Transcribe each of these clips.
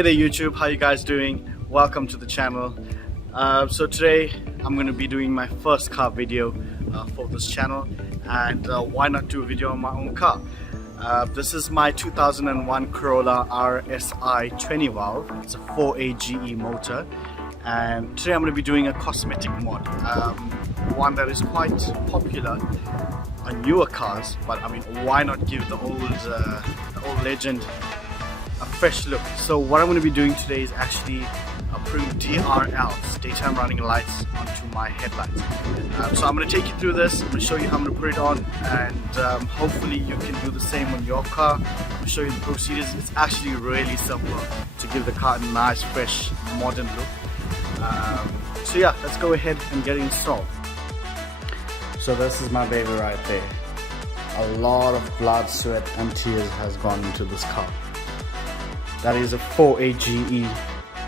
Hey there YouTube, how you guys doing? Welcome to the channel. So today I'm going to be doing my first car video for this channel, and why not do a video on my own car. This is my 2001 Corolla RSI 20 valve. It's a 4AGE motor, and today I'm going to be doing a cosmetic mod, one that is quite popular on newer cars, but I mean, why not give the old legend a fresh look. So what I'm going to be doing today is actually putting DRLs, daytime running lights, onto my headlights. So I'm going to take you through this. I'm going to show you how I'm going to put it on, and hopefully you can do the same on your car. I'm going to show you the procedures. It's actually really simple to give the car a nice, fresh, modern look. So yeah, let's go ahead and get it installed. So this is my baby right there. A lot of blood, sweat and tears has gone into this car. That is a 4AGE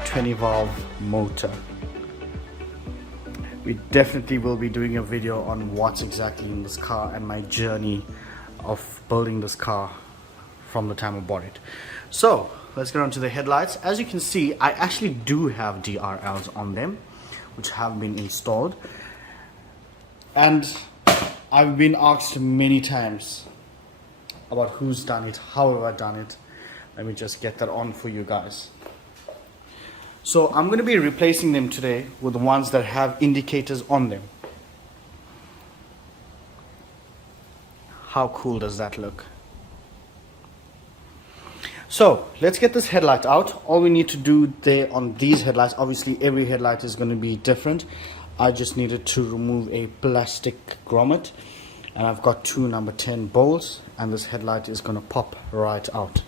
20 valve motor. We definitely will be doing a video on what's exactly in this car and my journey of building this car from the time I bought it. So let's get on to the headlights. As you can see, I actually do have DRLs on them, which have been installed, and I've been asked many times about who's done it, how have I done it. Let me just get that on for you guys. So I'm going to be replacing them today with the ones that have indicators on them. How cool does that look? So let's get this headlight out. All we need to do there on these headlights, obviously every headlight is going to be different. I just needed to remove a plastic grommet, and I've got two number 10 bolts, and this headlight is going to pop right out.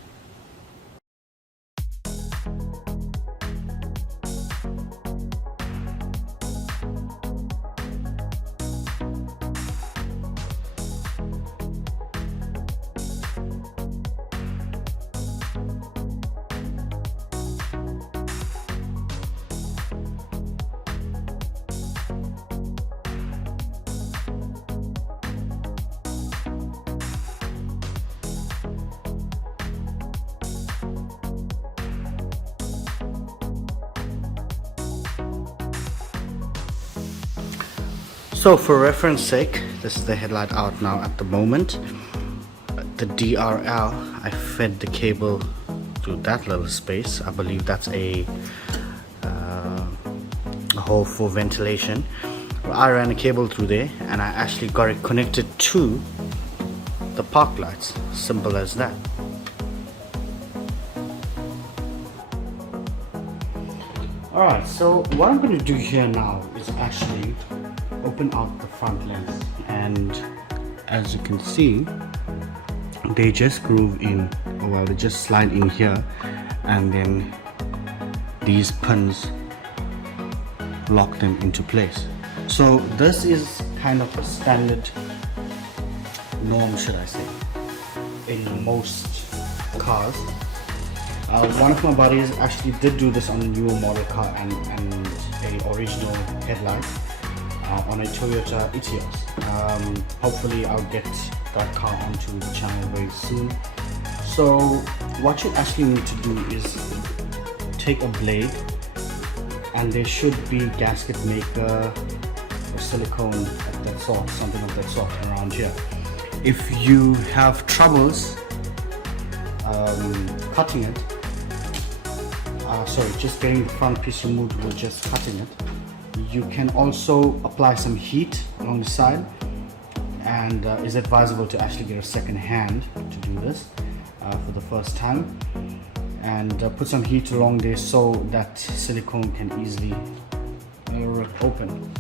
So for reference sake, this is the headlight out now at the moment. The DRL, I fed the cable to that little space. I believe that's a hole for ventilation. I ran a cable through there, and I actually got it connected to the park lights. Simple as that. Alright, so what I'm going to do here now is actually open out the front lens, and as you can see, they just groove in, well, they just slide in here, and then these pins lock them into place. So this is kind of a standard norm, should I say, in most cars. One of my buddies actually did do this on a newer model car and a original headlight on a Toyota Etios. Hopefully I'll get that car onto the channel very soon. So what you actually need to do is take a blade, and there should be gasket maker or silicone of that sort, something of that sort around here. If you have troubles cutting it, just getting the front piece removed with just cutting it, you can also apply some heat on the side, and it's advisable to actually get a second hand to do this for the first time, and put some heat along there so that silicone can easily open.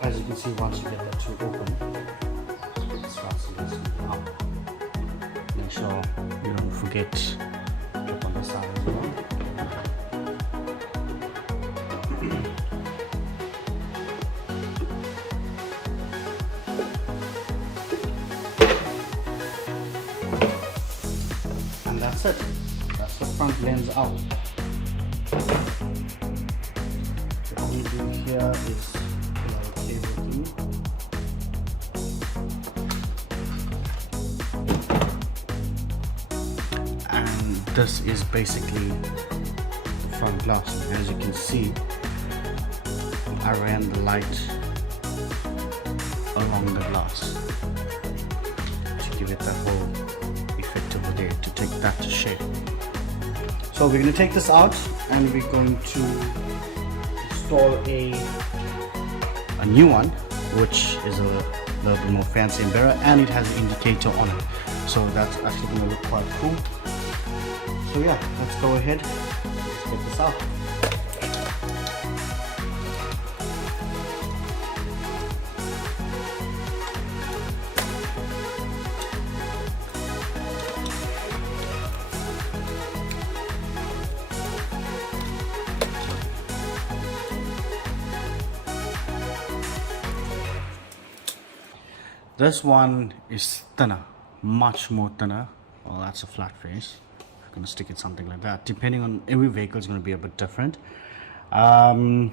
As you can see, once you get that to open, it starts to loosen up. Make sure you don't forget to put on the side as well. And that's it. That's the front lens out. what you do here is pull out a cable through. And this is basically the front glass. And as you can see, I ran the light along the glass to give it that whole effect over there, to take that to shape. So we're going to take this out and we're going to install a new one, which is a little bit more fancy and better, and it has an indicator on it. So that's actually going to look quite cool. So yeah, let's go ahead, let's get this out. This one is thinner, much more thinner. Well, that's a flat face. I'm gonna stick it something like that. Depending on every vehicle is gonna be a bit different. So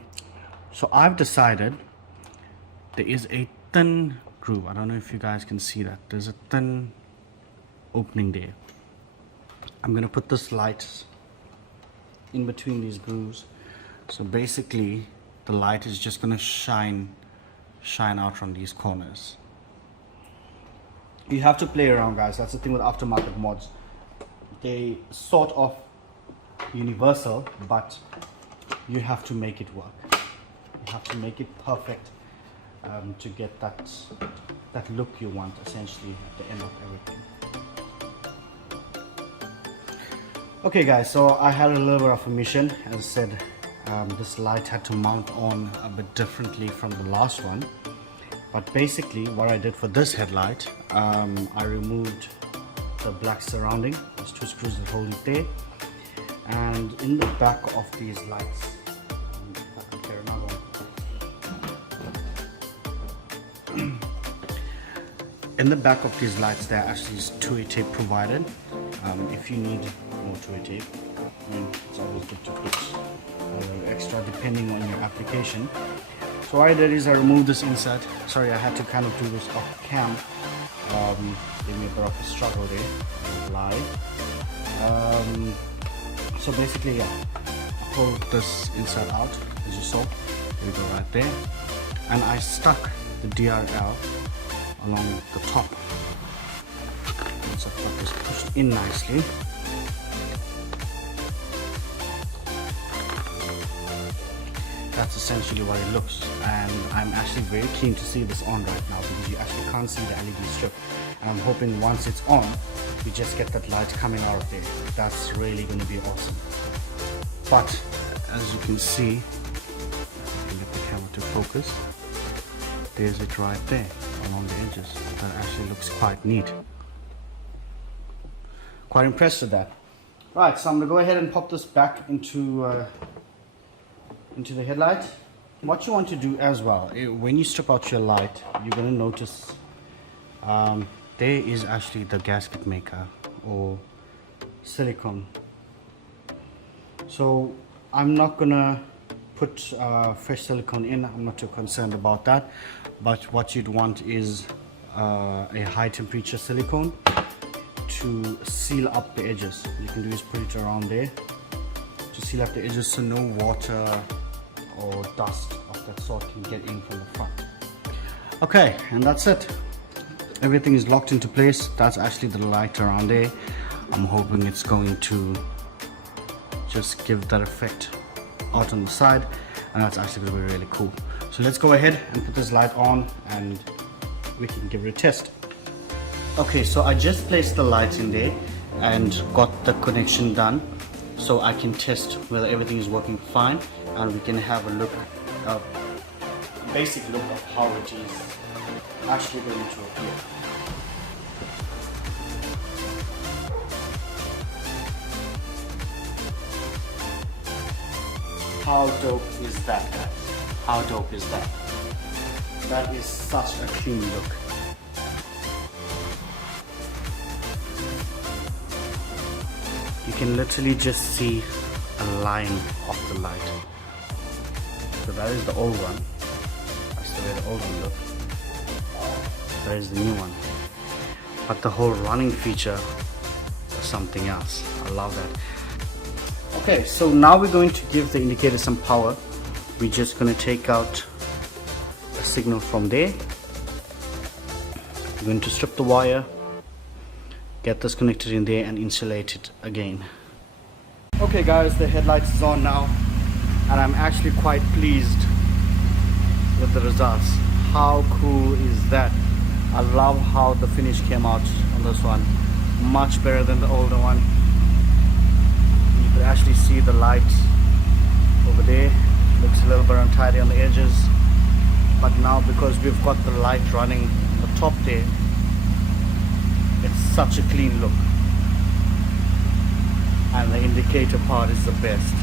I've decided there is a thin groove. I don't know if you guys can see that. There's a thin opening there. I'm gonna put this light in between these grooves. So basically, the light is just gonna shine out from these corners. You have to play around, guys. That's the thing with aftermarket mods. They sort of universal, but you have to make it work. You have to make it perfect to get that look you want, essentially, at the end of everything. Okay, guys, so I had a little bit of a mission. As I said, this light had to mount on a bit differently from the last one. But basically, what I did for this headlight, I removed the black surrounding. There's two screws that hold it there. And in the back of these lights, if I can carry another one. In the back of these lights, there actually is 2A tape provided. If you need more 2A tape, it's always good to put a little extra depending on your application. So what I did is I removed this insert. Sorry, I had to kind of do this off cam. Gave me a bit of a struggle there, live. So basically, yeah, I pulled this insert out, as you saw. There we go, right there. And I stuck the DRL along the top. Once I've got this pushed in nicely. That's essentially what it looks, and I'm actually very keen to see this on right now because you actually can't see the LED strip, and I'm hoping once it's on you just get that light coming out of there. That's really going to be awesome. But as you can see, I can get the camera to focus, there's it right there along the edges. That actually looks quite neat. Quite impressed with that. Right, so I'm going to go ahead and pop this back into the headlight. What you want to do as well, when you strip out your light, you're going to notice there is actually the gasket maker or silicone. So I'm not gonna put fresh silicone in, I'm not too concerned about that, but what you'd want is a high temperature silicone to seal up the edges. You can do is put it around there to seal up the edges so no water or dust of that sort can get in from the front. Okay, and that's it. Everything is locked into place. That's actually the light around there. I'm hoping it's going to just give that effect out on the side, and that's actually going to be really cool. So let's go ahead and put this light on and we can give it a test. Okay, so I just placed the light in there and got the connection done so I can test whether everything is working fine, and we can have a look, a basic look of how it is actually going to appear. How dope is that, guys? How dope is that? That is such a clean look. You can literally just see a line of the light. So that is the old one. That's the way the old one looked. That is the new one. But the whole running feature is something else. I love that. Okay, so now we're going to give the indicator some power. We're just going to take out a signal from there. We're going to strip the wire, get this connected in there and insulate it again. Okay guys, the headlights is on now and I'm actually quite pleased with the results. How cool is that? I love how the finish came out on this one. Much better than the older one. You could actually see the light over there. Looks a little bit untidy on the edges. But now because we've got the light running on the top there, it's such a clean look. And the indicator part is the best.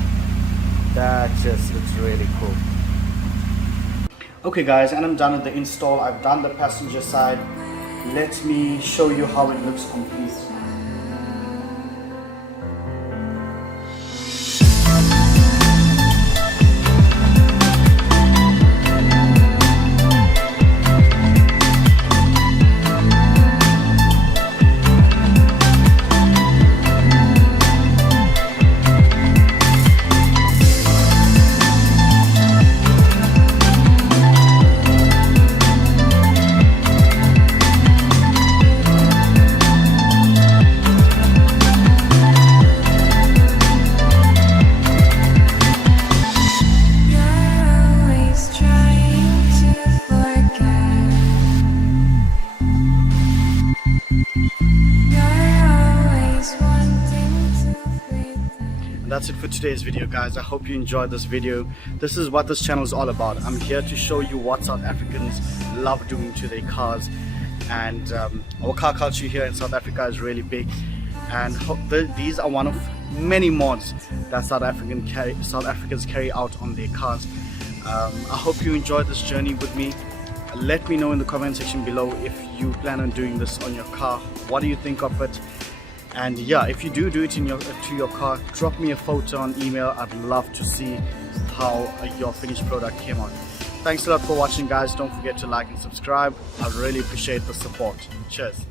That just looks really cool. Okay guys, and I'm done with the install. I've done the passenger side. Let me show you how it looks complete. That's it for today's video guys. I hope you enjoyed this video. This is what this channel is all about. I'm here to show you what South Africans love doing to their cars, and our car culture here in South Africa is really big, and these are one of many mods that South Africans carry out on their cars. I hope you enjoyed this journey with me. Let me know in the comment section below if you plan on doing this on your car. What do you think of it? And yeah, if you do it to your car, drop me a photo on email. I'd love to see how your finished product came out. Thanks a lot for watching guys. Don't forget to like and subscribe. I really appreciate the support. Cheers.